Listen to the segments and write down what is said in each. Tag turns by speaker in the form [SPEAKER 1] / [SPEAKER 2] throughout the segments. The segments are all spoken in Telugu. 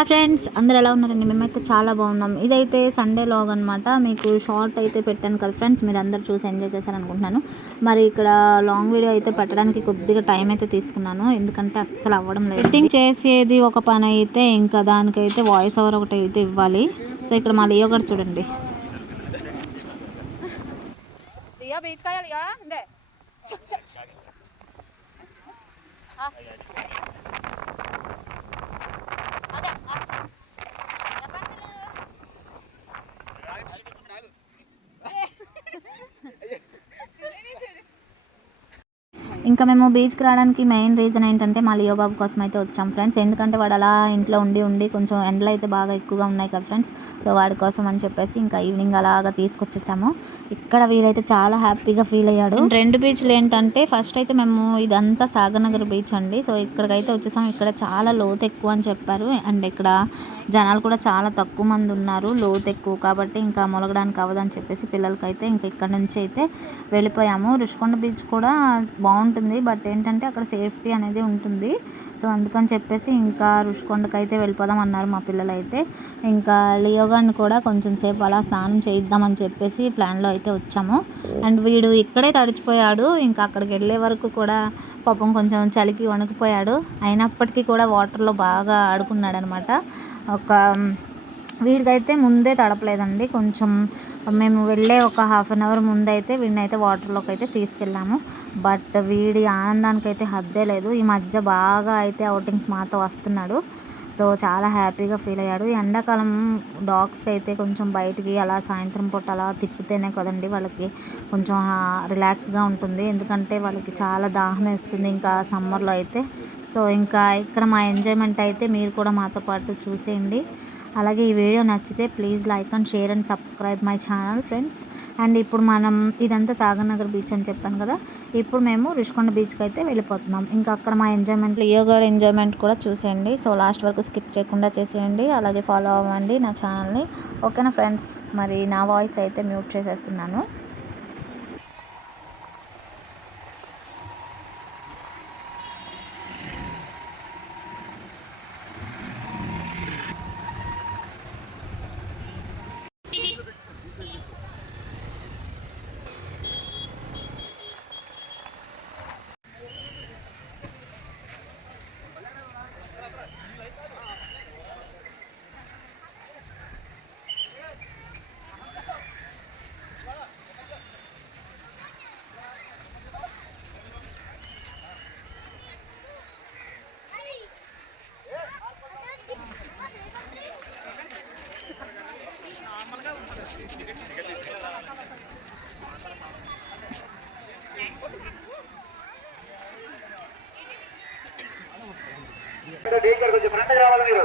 [SPEAKER 1] హాయ్ ఫ్రెండ్స్ అందరు ఎలా ఉన్నారండి? మేమైతే చాలా బాగున్నాం. ఇదైతే సండే లాగ్ అనమాట మీకు షార్ట్ అయితే పెట్టాను కదా ఫ్రెండ్స్ మీరు అందరు చూసి ఎంజాయ్ చేశారనుకుంటున్నాను. మరి ఇక్కడ లాంగ్ వీడియో అయితే పెట్టడానికి కొద్దిగా టైం అయితే తీసుకున్నాను. ఎందుకంటే అస్సలు అవ్వడం లేదు. ఎడిటింగ్ చేసేది ఒక పని అయితే ఇంకా దానికైతే వాయిస్ ఓవర్ ఒకటి అయితే ఇవ్వాలి. సో ఇక్కడ మా లియో గారు చూడండి.
[SPEAKER 2] లియా బీచ్ లియా ఇందే
[SPEAKER 1] ఇంకా మేము బీచ్కి రావడానికి మెయిన్ రీజన్ ఏంటంటే మా లియో బాబు కోసం అయితే వచ్చాం ఫ్రెండ్స్. ఎందుకంటే వాడు అలా ఇంట్లో ఉండి ఉండి కొంచెం ఎండలు అయితే బాగా ఎక్కువగా ఉన్నాయి కదా ఫ్రెండ్స్. సో వాడి కోసం అని చెప్పేసి ఇంకా ఈవినింగ్ అలాగా తీసుకొచ్చేసాము. ఇక్కడ వీడైతే చాలా హ్యాపీగా ఫీల్ అయ్యాడు. రెండు బీచ్లు ఏంటంటే ఫస్ట్ అయితే మేము ఇదంతా సాగర్నగర్ బీచ్ అండి. సో ఇక్కడికైతే వచ్చేసాం. ఇక్కడ చాలా లోతు ఎక్కువ అని చెప్పారు. అండ్ ఇక్కడ జనాలు కూడా చాలా తక్కువ మంది ఉన్నారు. లోతు ఎక్కువ కాబట్టి ఇంకా మొలగడానికి అవ్వదని చెప్పేసి పిల్లలకైతే ఇంకా ఇక్కడ నుంచి అయితే వెళ్ళిపోయాము. రుషికొండ బీచ్ కూడా బాగుంటుంది. బట్ ఏంటంటే అక్కడ సేఫ్టీ అనేది ఉంటుంది. సో అందుకని చెప్పేసి ఇంకా రుషికొండకి అయితే వెళ్ళిపోదాం అన్నారు మా పిల్లలు అయితే ఇంకా లియోగాన్ని కూడా కొంచెం సేపు అలా స్నానం చేయిద్దామని చెప్పేసి ప్లాన్లో అయితే వచ్చాము. అండ్ వీడు ఇక్కడే తడిచిపోయాడు. ఇంకా అక్కడికి వెళ్ళే వరకు కూడా పాపం కొంచెం చలికి వణికిపోయాడు. అయినప్పటికీ కూడా వాటర్లో బాగా ఆడుకున్నాడు అనమాట ఒక వీడికైతే ముందే తడపలేదండి. కొంచెం మేము వెళ్ళే ఒక హాఫ్ అన్ అవర్ ముందైతే వీడిని వాటర్లోకి అయితే తీసుకెళ్ళాము. బట్ వీడి ఆనందానికి అయితే హద్దే లేదు. ఈ మధ్య బాగా అయితే అవుటింగ్స్ మాతో వస్తున్నాడు. సో చాలా హ్యాపీగా ఫీల్ అయ్యాడు. ఈ ఎండాకాలం డాగ్స్కి అయితే కొంచెం బయటికి అలా సాయంత్రం పూట అలా తిప్పితేనే కదండి వాళ్ళకి కొంచెం రిలాక్స్గా ఉంటుంది. ఎందుకంటే వాళ్ళకి చాలా దాహం వేస్తుంది ఇంకా సమ్మర్లో అయితే. సో ఇంకా ఇక్కడ మా ఎంజాయ్మెంట్ అయితే మీరు కూడా మాతో పాటు చూసేయండి. అలాగే ఈ వీడియో నచ్చితే please like and share and subscribe my channel friends. And ఇప్పుడు మనం ఇదంతా సాగర్ నగర్ బీచ్ అని చెప్పాను కదా ఇప్పుడు మేము రిషికొండ బీచ్కి అయితే వెళ్ళిపోతున్నాం. ఇంకా అక్కడ మా ఎంజాయ్మెంట్ లియో ఎంజాయ్మెంట్ కూడా చూసేయండి. సో లాస్ట్ వరకు స్కిప్ చేయకుండా చేసేయండి. అలాగే ఫాలో అవ్వండి నా ఛానల్ని. ఓకేనా ఫ్రెండ్స్? మరి నా వాయిస్ అయితే మ్యూట్ చేసేస్తున్నాను.
[SPEAKER 3] ఇక్కడ డేంజర్ కొంచెం ఫ్రంట్ రావాలి మీరు.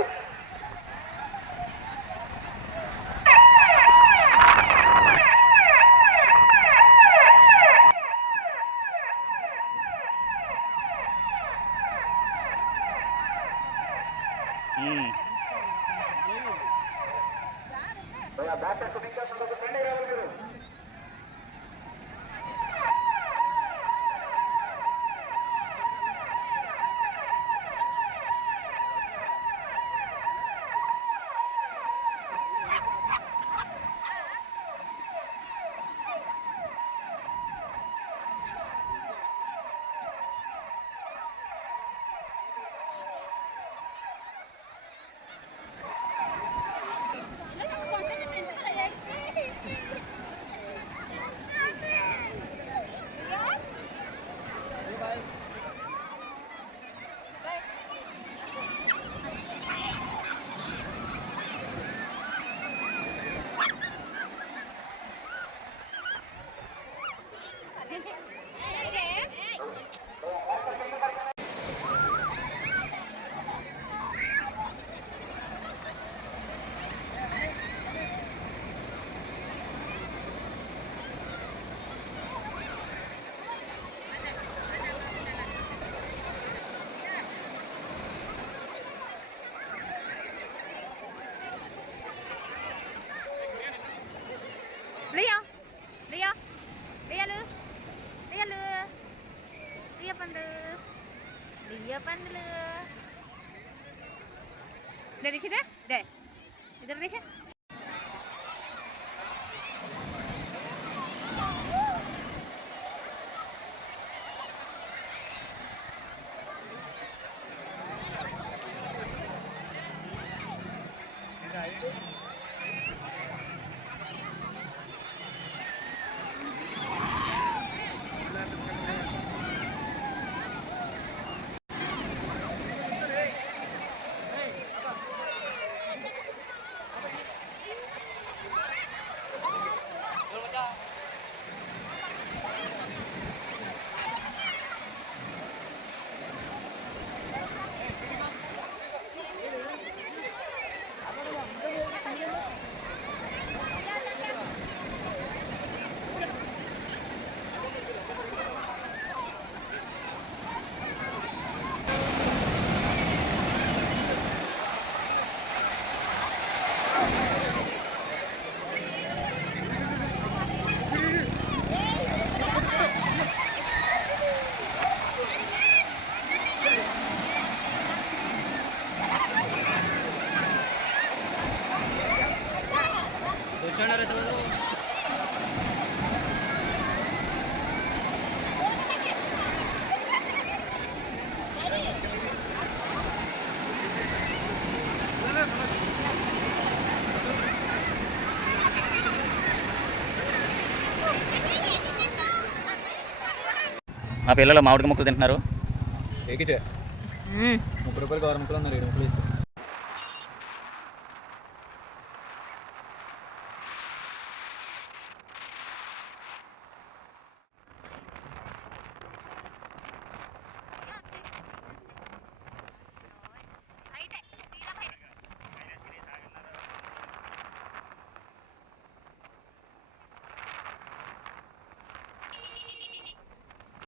[SPEAKER 3] పండ్లు
[SPEAKER 2] బియ్య పండ్లు देखिए इधर देखे
[SPEAKER 4] మా పిల్లలు మామిడి ముక్కలు తింటున్నారు.
[SPEAKER 5] ఏకితే. ముప్పై రూపాయలు కావాలి ముక్కలు ఉన్నారు ఏడు ముక్కలు ఇస్తారు.